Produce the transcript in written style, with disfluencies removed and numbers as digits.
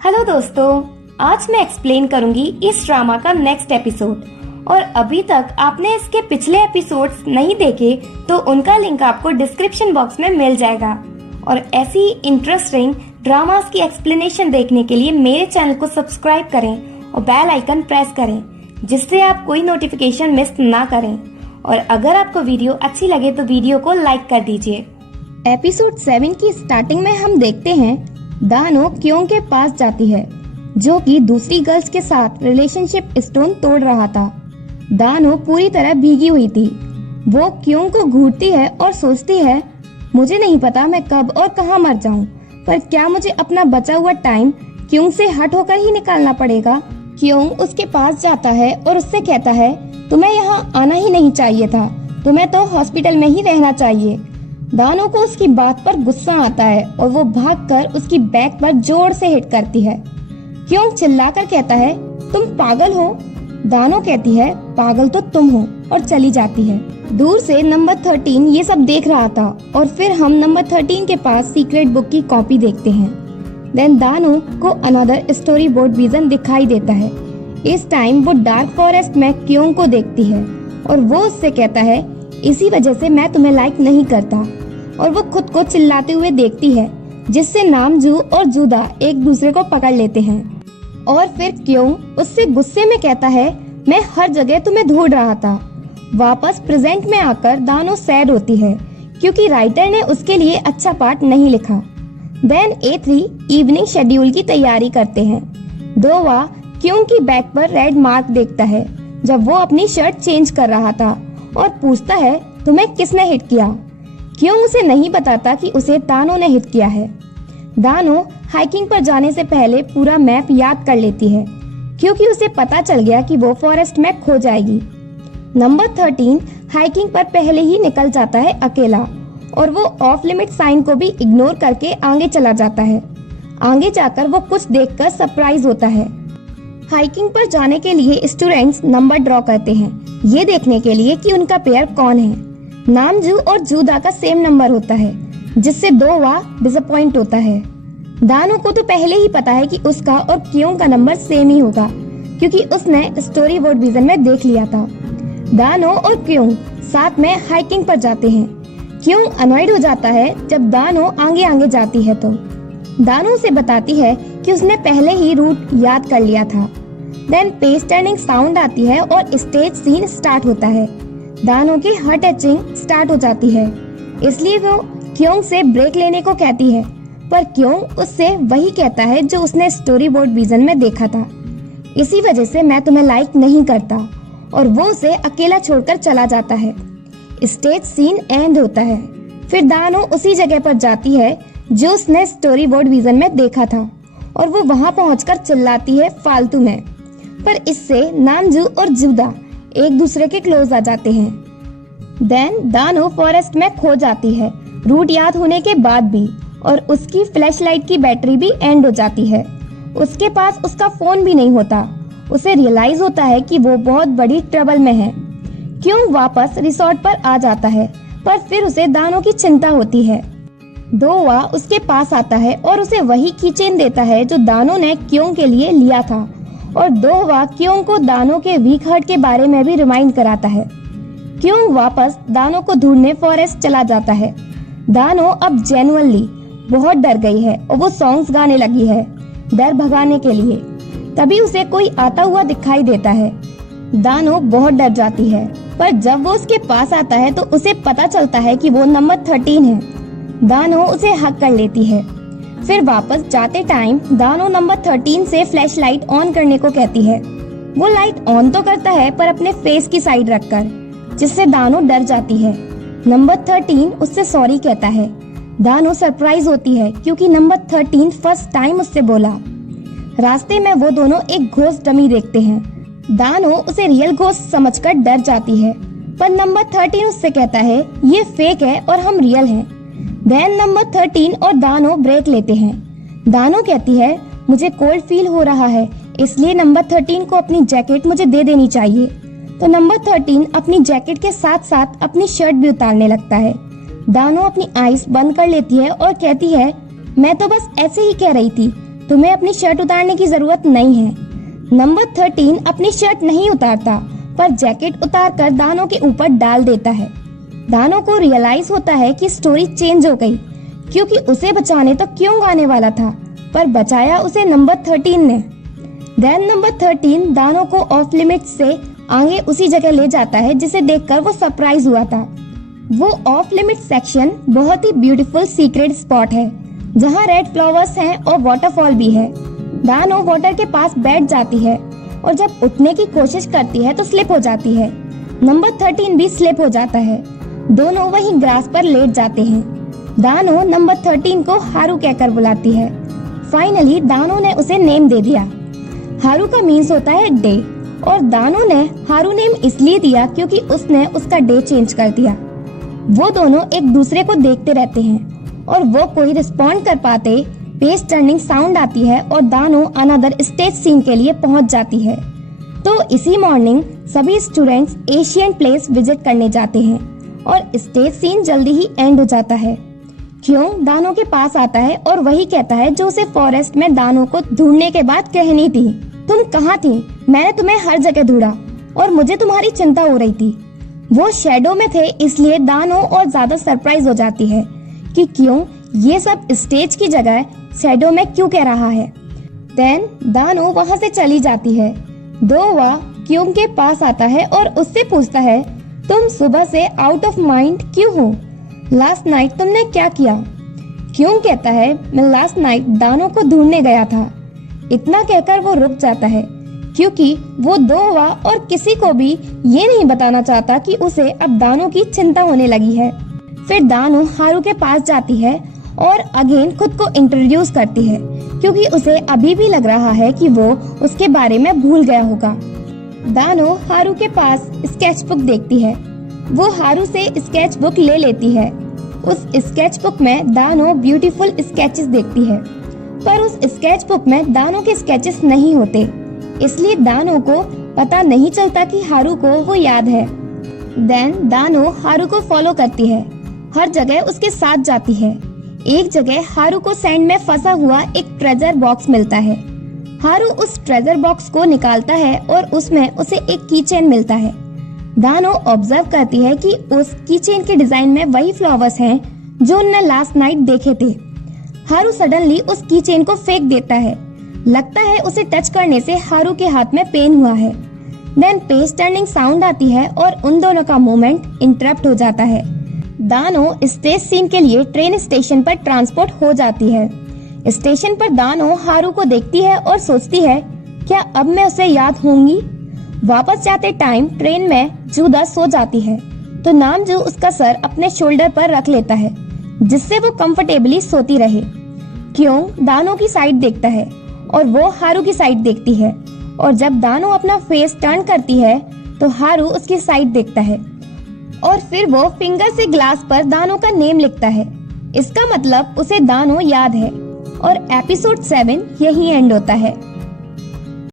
Hello दोस्तों, आज मैं एक्सप्लेन करूंगी इस ड्रामा का नेक्स्ट एपिसोड। और अभी तक आपने इसके पिछले एपिसोड्स नहीं देखे तो उनका लिंक आपको डिस्क्रिप्शन बॉक्स में मिल जाएगा। और ऐसी इंटरेस्टिंग ड्रामास की एक्सप्लेनेशन देखने के लिए मेरे चैनल को सब्सक्राइब करें और बेल आइकन प्रेस करें, जिससे आप कोई नोटिफिकेशन मिस ना करें। और अगर आपको वीडियो अच्छी लगे तो वीडियो को लाइक कर दीजिए। एपिसोड 7 की स्टार्टिंग में हम देखते हैं दानो क्यों के पास जाती है, जो कि दूसरी गर्ल्स के साथ रिलेशनशिप स्टोन तोड़ रहा था। दानो पूरी तरह भीगी हुई थी। वो क्यों को घूरती है और सोचती है, मुझे नहीं पता मैं कब और कहाँ मर जाऊं, पर क्या मुझे अपना बचा हुआ टाइम क्यों से हट होकर ही निकालना पड़ेगा। क्यों उसके पास जाता है और उससे कहता है, तुम्हें यहाँ आना ही नहीं चाहिए था, तुम्हें तो हॉस्पिटल में ही रहना चाहिए। दानो को उसकी बात पर गुस्सा आता है और वो भागकर उसकी बैक पर जोर से हिट करती है। क्यों चिल्लाकर कहता है, तुम पागल हो। दानो कहती है, पागल तो तुम हो, और चली जाती है। दूर से नंबर 13 ये सब देख रहा था और फिर हम नंबर 13 के पास सीक्रेट बुक की कॉपी देखते हैं। देन दानो को अनदर स्टोरी बोर्ड विजन दिखाई देता है। इस टाइम वो डार्क फॉरेस्ट में क्यों को देखती है और वो उससे कहता है, इसी वजह से मैं तुम्हें लाइक नहीं करता। और वो खुद को चिल्लाते हुए देखती है, जिससे नामजू और जुदा एक दूसरे को पकड़ लेते हैं। और फिर क्यों उससे गुस्से में कहता है, मैं हर जगह तुम्हें ढूंढ रहा था। वापस प्रेजेंट में आकर दानो सैड होती है क्योंकि राइटर ने उसके लिए अच्छा पार्ट नहीं लिखा। देन A3 इवनिंग शेड्यूल की तैयारी करते हैं। दोवा क्यों की बैक पर रेड मार्क देखता है जब वो अपनी शर्ट चेंज कर रहा था और पूछता है, तुम्हें किसने हिट किया। क्यों उसे नहीं बताता कि उसे दानो ने हिट किया है। दानो हाइकिंग पर जाने से पहले पूरा मैप याद कर लेती है क्योंकि उसे पता चल गया कि वो फॉरेस्ट में खो जाएगी। नंबर 13 हाइकिंग पर पहले ही निकल जाता है अकेला और वो ऑफ लिमिट साइन को भी इग्नोर करके आगे चला जाता है। आगे जाकर वो कुछ देखकर सरप्राइज होता है। हाइकिंग पर जाने के लिए स्टूडेंट्स नंबर ड्रॉ करते हैं, ये देखने के लिए कि उनका पेयर कौन है। नामजू और जूदा का सेम नंबर होता है, जिससे दोवा डिसअपॉइंट होता है। दानो को तो पहले ही पता है कि उसका और क्यों का नंबर सेम ही होगा क्योंकि उसने स्टोरी बोर्ड विजन में देख लिया था। दानो और क्यों साथ में हाइकिंग पर जाते हैं। क्यों अनॉयड हो जाता है जब दानो आगे आगे जाती है तो दानो उसे बताती है कि उसने पहले ही रूट याद कर लिया था। देन पेज टर्निंग साउंड आती है और स्टेज सीन स्टार्ट होता है। दानो की हार्ट टचिंग स्टार्ट हो जाती है, इसलिए वो क्यों से ब्रेक लेने को कहती है, पर क्यों उससे वही कहता है जो उसने स्टोरी बोर्ड विजन में देखा था। इसी वजह से मैं तुम्हें लाइक नहीं करता, और वो उसे अकेला छोड़कर चला जाता है। स्टेज सीन एंड होता है। फिर दानो उसी जगह पर जाती है जो उसने स्टोरी बोर्ड विजन में देखा था और वो वहां पहुंचकर चिल्लाती है फालतू में। पर इससे नामजू और जुदा एक दूसरे के क्लोज आ जाते हैं। देन दानो फॉरेस्ट में खो जाती है रूट याद होने के बाद भी, और उसकी फ्लैशलाइट की बैटरी भी एंड हो जाती है। उसके पास उसका फोन भी नहीं होता। उसे रियलाइज होता है कि वो बहुत बड़ी ट्रबल में है। क्यों वापस रिसोर्ट पर आ जाता है, पर फिर उसे दानो की चिंता होती है। दोवा उसके पास आता है और उसे वही कीचेन देता है जो दानो ने क्यों के लिए लिया था, और दोवा क्यों को दानो के वीक हार्ट के बारे में भी रिमाइंड कराता है। क्यों वापस दानो को ढूंढने फॉरेस्ट चला जाता है। दानो अब जेन्युइनली बहुत डर गई है और वो सॉन्ग्स गाने लगी है डर भगाने के लिए। तभी उसे कोई आता हुआ दिखाई देता है। दानो बहुत डर जाती है, पर जब वो उसके पास आता है तो उसे पता चलता है कि वो नंबर 13 है। दानो उसे हक कर लेती है। फिर वापस जाते टाइम दानो नंबर 13 से फ्लैश लाइट ऑन करने को कहती है। वो लाइट ऑन तो करता है पर अपने फेस की साइड रखकर, जिससे दानो डर जाती है। नंबर 13 उससे सॉरी कहता है। दानो सरप्राइज होती है क्योंकि नंबर 13 फर्स्ट टाइम उससे बोला। रास्ते में वो दोनों एक घोस्ट डमी देखते हैं। दानो उसे रियल घोस्ट समझकर डर जाती है, पर नंबर 13 उससे कहता है, ये फेक है और हम रियल हैं। देन नंबर 13 और दानो ब्रेक लेते हैं। दानो कहती है, मुझे कोल्ड फील हो रहा है, इसलिए नंबर 13 को अपनी जैकेट मुझे दे देनी चाहिए। तो नंबर 13 अपनी जैकेट के साथ साथ अपनी शर्ट भी उतारने लगता है। दानो अपनी आईज बंद कर लेती है और कहती है, मैं तो बस ऐसे ही कह रही थी, तुम्हें अपनी शर्ट उतारने की जरूरत नहीं है। नंबर 13 अपनी शर्ट नहीं उतारता पर जैकेट उतार कर दानो के ऊपर डाल देता है। दानो को रियलाइज होता है कि स्टोरी चेंज हो गई, क्योंकि उसे बचाने तो क्यों आने वाला था पर बचाया उसे नंबर 13 ने। देन नंबर 13 दानो को ऑफ लिमिट से आगे उसी जगह ले जाता है जिसे देखकर वो सरप्राइज हुआ था। वो ऑफ लिमिट सेक्शन बहुत ही ब्यूटीफुल सीक्रेट स्पॉट है जहाँ रेड फ्लावर्स हैं और वाटरफॉल भी है। दानो वाटर के पास बैठ जाती है और जब उठने की कोशिश करती है तो स्लिप हो जाती है। नंबर 13 भी स्लिप हो जाता है। दोनों वहीं ग्रास पर लेट जाते हैं। दानो नंबर 13 को हारू कहकर बुलाती है। फाइनली दानो ने उसे नेम दे दिया। हारू का मीन्स होता है डे और दानो ने हारू नेम इसलिए दिया क्योंकि उसने उसका डे चेंज कर दिया। वो दोनों एक दूसरे को देखते रहते हैं और वो कोई रिस्पॉन्ड कर पाते पेज टर्निंग साउंड आती है और दानो अनदर स्टेज सीन के लिए पहुंच जाती है। तो इसी मॉर्निंग सभी स्टूडेंट्स एशियन प्लेस विजिट करने जाते हैं और स्टेज सीन जल्दी ही एंड हो जाता है। क्यों दानो के पास आता है और वही कहता है जो उसे फॉरेस्ट में दानो को ढूंढने के बाद कहनी थी। तुम कहाँ थी? मैंने तुम्हें हर जगह ढूंढा और मुझे तुम्हारी चिंता हो रही थी। वो शैडो में थे इसलिए दानो और ज्यादा सरप्राइज हो जाती है कि क्यों ये सब स्टेज की जगह शैडो में क्यों कह रहा है। देन दानो वहाँ से चली जाती है। दोवा क्यों के पास आता है और उससे पूछता है तुम सुबह से आउट ऑफ माइंड क्यों हो? लास्ट नाइट तुमने क्या किया? क्यों कहता है मैं लास्ट नाइट दानो को ढूंढने गया था। इतना कहकर वो रुक जाता है क्योंकि वो दोवा और किसी को भी ये नहीं बताना चाहता कि उसे अब दानो की चिंता होने लगी है। फिर दानो हारू के पास जाती है और अगेन खुद को इंट्रोड्यूस करती है क्योंकि उसे अभी भी लग रहा है कि वो उसके बारे में भूल गया होगा। दानो हारू के पास स्केच बुक देखती है। वो हारू से स्केच बुक ले लेती है। उस स्केच बुक में दानो ब्यूटीफुल स्केचेस देखती है पर उस स्केच बुक में दानो के स्केचेस नहीं होते, इसलिए दानो को पता नहीं चलता कि हारू को वो याद है। देन दानो हारू को फॉलो करती है, हर जगह उसके साथ जाती है। एक जगह हारू को सैंड में फंसा हुआ एक ट्रेजर बॉक्स मिलता है। हारू उस ट्रेजर बॉक्स को निकालता है और उसमें उसे एक कीचेन मिलता है। दानो ऑब्जर्व करती है कि उस कीचेन के डिजाइन में वही फ्लावर्स हैं जो उन्होंने लास्ट नाइट देखे थे। हारू सडनली उस कीचेन को फेंक देता है। लगता है उसे टच करने से हारू के हाथ में पेन हुआ है। देन पेज टर्निंग साउंड आती है और उन दोनों का मूवमेंट इंटरप्ट हो जाता है। दानो स्टेज सीन के लिए ट्रेन स्टेशन पर ट्रांसपोर्ट हो जाती है। स्टेशन पर दानो हारू को देखती है और सोचती है क्या अब मैं उसे याद होंगी। वापस जाते टाइम ट्रेन में जूदा सो जाती है तो नामजू उसका सर अपने शोल्डर पर रख लेता है जिससे वो कंफर्टेबली सोती रहे। क्यों दानो की साइड देखता है और वो हारू की साइड देखती है और जब दानो अपना फेस टर्न करती है तो हारू उसकी साइड देखता है और फिर वो फिंगर से ग्लास पर दानो का नेम लिखता है। इसका मतलब उसे दानो याद है और एपिसोड 7 यही एंड होता है।